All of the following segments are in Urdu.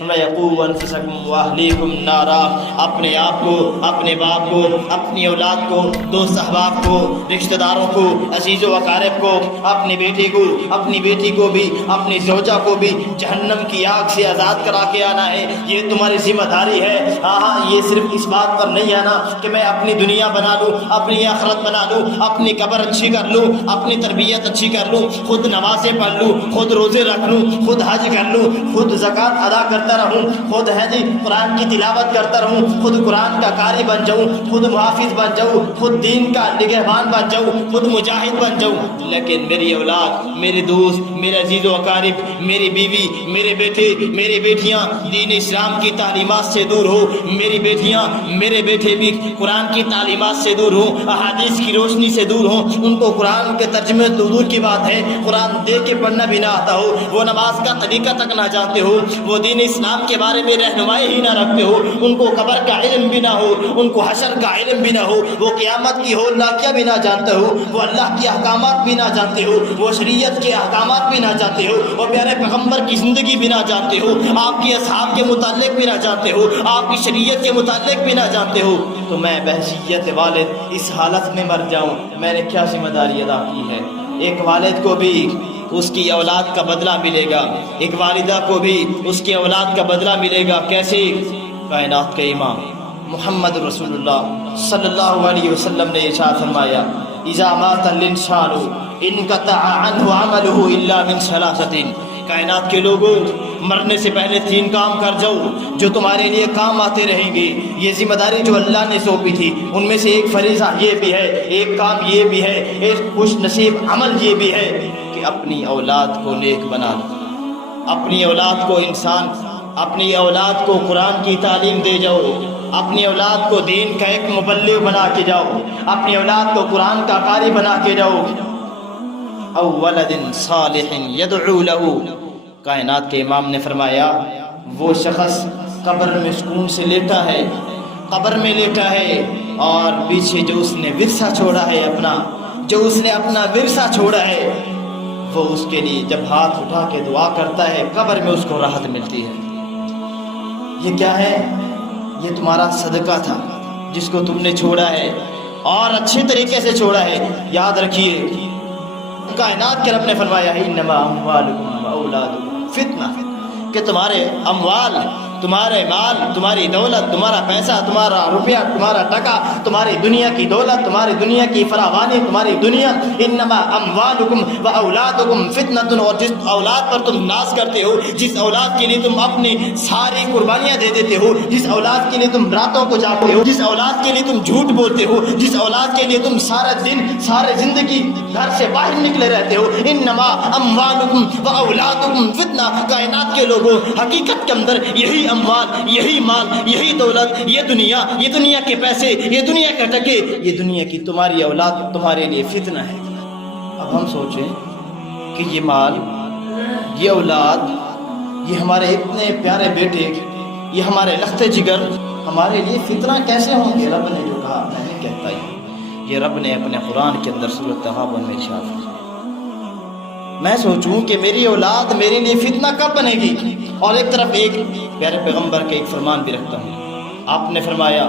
وَقُوا أَنفُسَكُمْ وَأَهْلِيكُمْ نَارًا، اپنے آپ کو، اپنے باپ کو، اپنی اولاد کو، دوست احباب کو، رشتہ داروں کو، عزیز و اقارب کو، اپنی بیٹی کو، اپنی بیٹی کو بھی، اپنی زوجہ کو بھی جہنم کی آگ سے آزاد کرا کے آنا ہے۔ یہ تمہاری ذمہ داری ہے۔ ہاں یہ صرف اس بات پر نہیں آنا کہ میں اپنی دنیا بنا لوں، اپنی آخرت بنا لوں، اپنی قبر اچھی کر لوں، اپنی تربیت اچھی کر لوں، خود نمازیں پڑھ لوں، خود روزے رکھ لوں، خود حج کر لوں، خود زکوٰۃ ادا کرتا رہوں، خود ہے جی قرآن کی تلاوت کرتا رہوں، خود قرآن کا قاری بن جاؤں، خود محافظ بن جاؤں، خود دین کا نگہبان بن جاؤں، خود مجاہد بن جاؤں، لیکن میری اولاد، میرے دوست، میرے عزیز و اقارب، میری بیوی، میرے بیٹے، میری بیٹیاں دین اسلام کی تعلیمات سے دور ہو، میری بیٹیاں، میرے بیٹے بھی قرآن کی تعلیمات سے دور ہوں، احادیث کی روشنی سے دور ہوں، ان کو قرآن کے ترجمے تو دور کی بات ہے، قرآن دیکھ کے پڑھنا بھی نہ آتا ہو، وہ نماز کا طریقہ تک نہ جانتے ہو، وہ دین اسلام کے بارے میں رہنمائی ہی نہ رکھتے ہو، ان کو قبر کا علم بھی نہ ہو، ان کو حشر کا علم بھی نہ ہو، وہ قیامت کی ہول ناکیہ بھی نہ جانتے ہو، وہ اللہ کے احکامات بھی نہ جانتے ہو، وہ شریعت کے احکامات بھی نہ جانتے ہو، وہ پیارے پیغمبر کی زندگی بھی نہ جانتے ہو، آپ کے اصحاب کے متعلق بھی نہ جانتے ہو، آپ کی شریعت کے متعلق بھی نہ جانتے ہو، تو میں بحیثیت والد اس حالت میں مر جاؤں، میں نے کیا ذمہ داری ادا کی ہے؟ ایک والد کو بھی اس کی اولاد کا بدلہ ملے گا، ایک والدہ کو بھی اس کی اولاد کا بدلہ ملے گا۔ کیسے؟ کائنات کے امام محمد رسول اللہ صلی اللہ علیہ وسلم نے ارشاد فرمایا، اذا مات الانسان انقطع عنہ عملہ الا من ثلاثۃ، کائنات کے لوگوں مرنے سے پہلے 3 کام کر جاؤ جو تمہارے لیے کام آتے رہیں گے۔ یہ ذمہ داری جو اللہ نے سونپی تھی ان میں سے ایک فریضہ یہ بھی ہے، ایک کام یہ بھی ہے، ایک خوش نصیب عمل یہ بھی ہے کہ اپنی اولاد کو نیک بنا دو، اپنی اولاد کو انسان، اپنی اولاد کو قرآن کی تعلیم دے جاؤ، اپنی اولاد کو دین کا ایک مبلغ بنا کے جاؤ، اپنی اولاد کو قرآن کا قاری بنا کے جاؤ۔ او ولد صالح یدعو له، کائنات کے امام نے فرمایا وہ شخص قبر میں سکون سے لیٹا ہے، قبر میں لیٹا ہے، اور پیچھے جو اس نے ورثہ چھوڑا ہے اپنا، جو اس نے اپنا ورثہ چھوڑا ہے، وہ اس کے لیے جب ہاتھ اٹھا کے دعا کرتا ہے قبر میں اس کو راحت ملتی ہے۔ یہ کیا ہے؟ یہ تمہارا صدقہ تھا جس کو تم نے چھوڑا ہے، اور اچھی طریقے سے چھوڑا ہے۔ یاد رکھیے کائنات کے رب نے فرمایا انما اموالکم واولادکم فتنہ، کہ تمہارے اموال، تمہارے مال، تمہاری دولت، تمہارا پیسہ، تمہارا روپیہ، تمہارا ٹکا، تمہاری دنیا کی دولت، تمہاری دنیا کی فراوانی، تمہاری دنیا، انما اموالکم واولادکم فتنۃ، اور جس اولاد پر تم ناز کرتے ہو، جس اولاد کے لیے تم اپنی ساری قربانیاں دے دیتے ہو، جس اولاد کے لیے تم راتوں کو جاگتے ہو، جس اولاد کے لیے تم جھوٹ بولتے ہو، جس اولاد کے لیے تم سارا دن، سارے زندگی گھر سے باہر نکلے رہتے ہو، انما اموالکم واولادکم فتنہ، کائنات کے لوگوں حقیقت کے اندر یہی اموال، یہی مال، یہی دولت، یہ دنیا کے پیسے، یہ دنیا کے ٹکے، یہ دنیا کی تمہاری اولاد تمہارے لیے فتنہ ہے۔ اب ہم سوچیں کہ یہ مال، یہ اولاد، یہ ہمارے اتنے پیارے بیٹے، یہ ہمارے لخت جگر ہمارے لیے فتنہ کیسے ہوں گے؟ رب نے جو کہا میں نہیں کہتا یہ رب نے اپنے قرآن کے اندر سورۃ تغابن میں ارشاد فرمایا۔ میں سوچوں کہ میری اولاد میرے لیے فتنہ کب بنے گی، اور ایک طرف ایک پیارے پیغمبر کے ایک فرمان بھی رکھتا ہوں۔ آپ نے فرمایا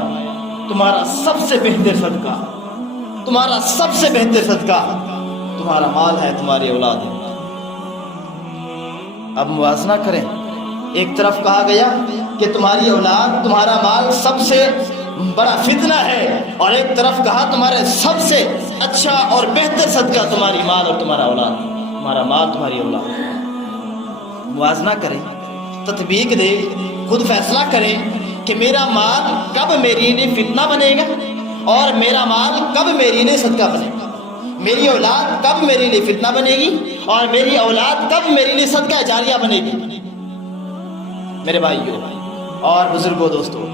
تمہارا سب سے بہتر صدقہ، تمہارا سب سے بہتر صدقہ تمہارا مال ہے، تمہاری اولاد ہے۔ اب موازنہ کریں، ایک طرف کہا گیا کہ تمہاری اولاد، تمہارا مال سب سے بڑا فتنہ ہے، اور ایک طرف کہا تمہارے سب سے اچھا اور بہتر صدقہ تمہاری مال اور تمہارا اولاد، تمہارا مال تمہاری اولاد۔ موازنہ کریں، تطبیق دے، خود فیصلہ کریں کہ میرا مال کب میرے لیے فتنہ بنے گا، اور میرا مال کب میرے لیے صدقہ بنے گا، میری اولاد کب میرے لیے فتنہ بنے گی، اور میری اولاد کب میرے لیے صدقہ جاریہ بنے گی۔ میرے بھائیوں اور بزرگوں، دوستوں،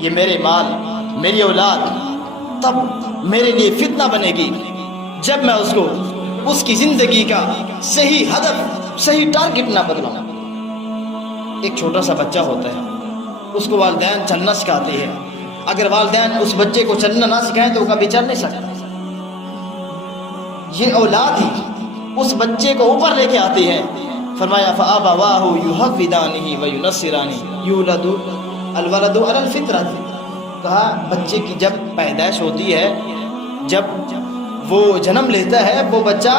یہ میرے مال، میری اولاد تب میرے لیے فتنہ بنے گی جب میں اس کو، اس کی زندگی کا صحیح ہدف، صحیح ٹارگٹ نہ بدلاؤں۔ ایک چھوٹا سا بچہ ہوتا ہے، اس کو والدین چلنا سکھاتے ہیں، اگر والدین اس بچے کو چلنا نہ سکھائیں تو وہ کبھی چل نہیں سکتا۔ یہ اولاد ہی اس بچے کو اوپر لے کے آتی ہے۔ فرمایا فَأَبَوَاهُ يُهَوِّدَانِهِ وَيُنَصِّرَانِهِ يُولَدُ الْوَلَدُ عَلَى الْفِطْرَةِ، کہا بچے کی جب پیدائش ہوتی ہے، جب وہ جنم لیتا ہے، وہ بچہ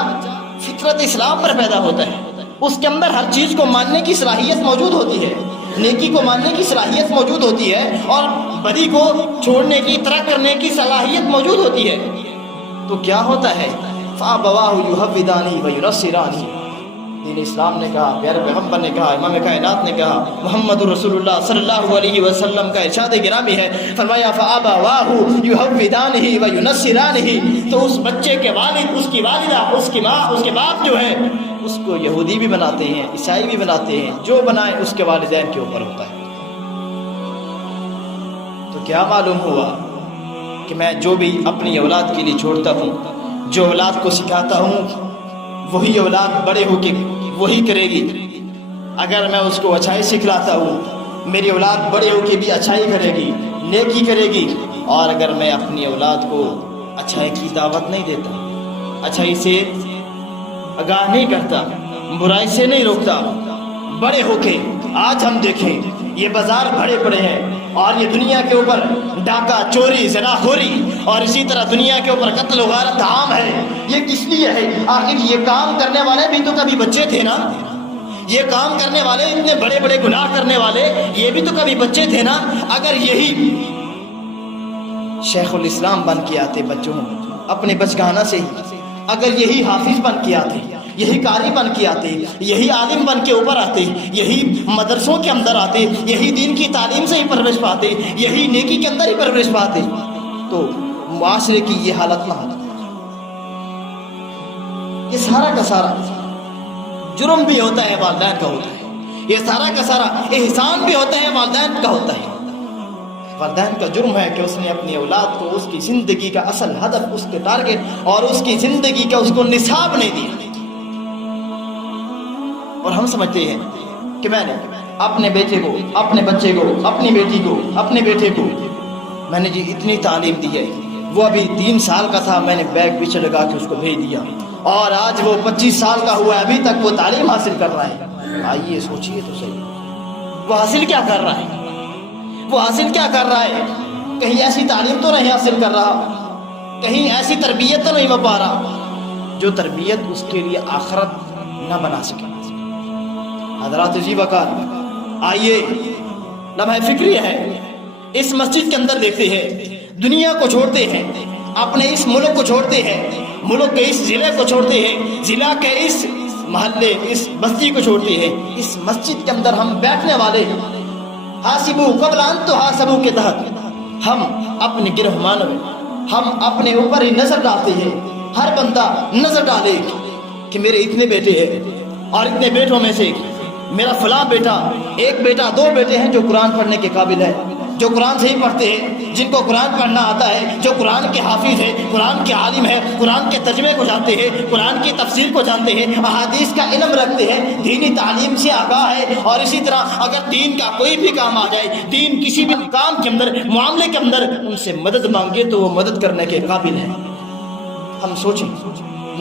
فطرت اسلام پر پیدا ہوتا ہے، اس کے اندر ہر چیز کو ماننے کی صلاحیت موجود ہوتی ہے، نیکی کو ماننے کی صلاحیت موجود ہوتی ہے، اور بدی کو چھوڑنے کی، ترک کرنے کی صلاحیت موجود ہوتی ہے۔ تو کیا ہوتا ہے؟ فَأَبَوَاهُ يُهَوِّدَانِهِ وَيُنَصِّرَانِهِ، دین اسلام نے کہا، پیارے پیغمبر نے کہا، امام کائنات نے کہا، محمد رسول اللہ صلی اللہ علیہ وسلم کا ارشاد گرامی ہے، فرمایا فَأَبَوَاهُ يُهَوِّدَانِهِ وَيُنَصِّرَانِهِ، تو اس بچے کے والد، اس کی والدہ، اس کی ماں، اس کے باپ جو ہے، اس کو یہودی بھی بناتے ہیں، عیسائی بھی بناتے ہیں، جو بنائے اس کے والدین کے اوپر ہوتا ہے۔ تو کیا معلوم ہوا کہ میں جو بھی اپنی اولاد کے لیے چھوڑتا ہوں، جو اولاد کو سکھاتا ہوں، وہی اولاد بڑے ہو کے وہی کرے گی۔ اگر میں اس کو اچھائی سکھلاتا ہوں، میری اولاد بڑے ہو کے بھی اچھائی کرے گی، نیکی کرے گی۔ اور اگر میں اپنی اولاد کو اچھائی کی دعوت نہیں دیتا، اچھائی سے آگاہ نہیں کرتا، برائی سے نہیں روکتا، بڑے ہو کے آج ہم دیکھیں یہ بازار بھرے پڑے ہیں، اور یہ دنیا کے اوپر ڈاکہ، چوری، زنا خوری، اور اسی طرح دنیا کے اوپر قتل و غارت عام ہے۔ یہ کس لیے ہے؟ آخر یہ کام کرنے والے بھی تو کبھی بچے تھے نا، یہ کام کرنے والے، اتنے بڑے بڑے گناہ کرنے والے، یہ بھی تو کبھی بچے تھے نا۔ اگر یہی شیخ الاسلام بن کے آتے بچوں اپنے بچگانہ سے ہی، اگر یہی حافظ بن کے آتے، یہی قاری بن کے آتے، یہی عالم بن کے اوپر آتے، یہی مدرسوں کے اندر آتے، یہی دین کی تعلیم سے ہی پرورش پاتے، یہی نیکی کے اندر ہی پرورش پاتے، تو معاشرے کی یہ حالت نہ ہوتی۔ یہ سارا کا سارا جرم بھی ہوتا ہے، والدین کا ہوتا ہے، یہ سارا کا سارا احسان بھی ہوتا ہے، والدین کا ہوتا ہے۔ والدین کا جرم ہے کہ اس نے اپنی اولاد کو اس کی زندگی کا اصل ہدف، اس کے ٹارگٹ اور اس کی زندگی کا اس کو نصاب نہیں دیا۔ اور ہم سمجھتے ہیں کہ میں نے اپنے بیٹے کو، اپنے بچے کو، اپنی بیٹی کو، اپنے بیٹے کو میں نے جی اتنی تعلیم دی ہے، وہ ابھی 3 سال کا تھا، میں نے بیگ پیچھے لگا کے اس کو بھیج دیا، اور آج وہ 25 سال کا ہوا ہے، ابھی تک وہ تعلیم حاصل کر رہا ہے۔ آئیے سوچئے تو صحیح، وہ حاصل کیا کر رہا ہے؟ وہ حاصل کیا کر رہا ہے؟ کہیں ایسی تعلیم تو نہیں حاصل کر رہا، کہیں ایسی تربیت تو نہیں پا رہا جو تربیت اس کے لیے آخرت نہ بنا سکے۔ حضرات جی وقار، آئیے لمحہ فکری ہے، اس مسجد کے اندر دیکھتے ہیں، دنیا کو چھوڑتے ہیں، اپنے اس ملک کو چھوڑتے ہیں، ملک کے اس ضلع کو چھوڑتے ہیں، ضلع کے اس محلے، اس بستی کو چھوڑتے ہیں، اس مسجد کے اندر ہم بیٹھنے والے حاسبو قبل ان تحاسبو کے تحت ہم اپنے گرہمانوں، ہم اپنے اوپر ہی نظر ڈالتے ہیں۔ ہر بندہ نظر ڈالے کہ میرے اتنے بیٹے ہیں، اور اتنے بیٹوں میں سے میرا فلاں بیٹا، 1 بیٹا 2 بیٹے ہیں جو قرآن پڑھنے کے قابل ہے، جو قرآن صحیح پڑھتے ہیں، جن کو قرآن پڑھنا آتا ہے، جو قرآن کے حافظ ہے، قرآن کے عالم ہے، قرآن کے ترجمے کو جانتے ہیں، قرآن کی تفسیر کو جانتے ہیں، احادیث کا علم رکھتے ہیں، دینی تعلیم سے آگاہ ہے۔ اور اسی طرح اگر دین کا کوئی بھی کام آ جائے، دین کسی بھی کام کے اندر، معاملے کے اندر ان سے مدد مانگے تو وہ مدد کرنے کے قابل ہے۔ ہم سوچیں،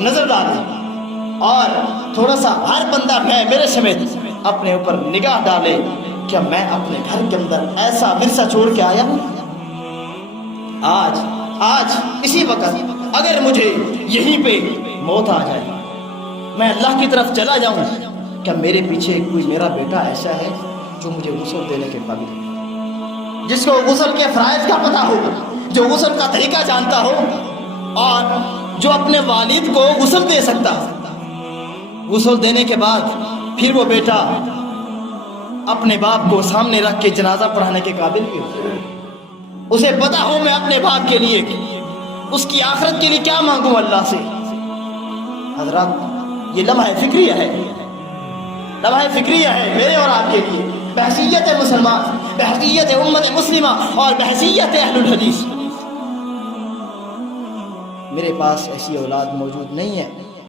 نظر ڈالیں، اور تھوڑا سا ہر بندہ، میں میرے سمیت، اپنے اوپر نگاہ ڈالے، کیا میں اپنے گھر کے اندر ایسا ورثہ چھوڑ کے آیا ہوں؟ آج اسی وقت اگر مجھے یہیں پہ موت آ جائے، میں اللہ کی طرف چلا جاؤں، کیا میرے پیچھے کوئی میرا بیٹا ایسا ہے جو مجھے غسل دینے کے قابل ہے، جس کو غسل کے فرائض کا پتہ ہو، جو غسل کا طریقہ جانتا ہو، اور جو اپنے والد کو غسل دے سکتا ہو؟ غسل دینے کے بعد پھر وہ بیٹا اپنے باپ کو سامنے رکھ کے جنازہ پڑھانے کے قابل بھی ہو، اسے پتا ہو میں اپنے باپ کے لیے، اس کی آخرت کے لیے کیا مانگوں اللہ سے۔ حضرات، یہ لمحہ فکریہ ہے، لمحہ فکریہ ہے میرے اور آپ کے لیے، بحیثیت مسلمان، بحیثیت امت مسلمہ، اور بحیثیت اہل الحدیث۔ میرے پاس ایسی اولاد موجود نہیں ہے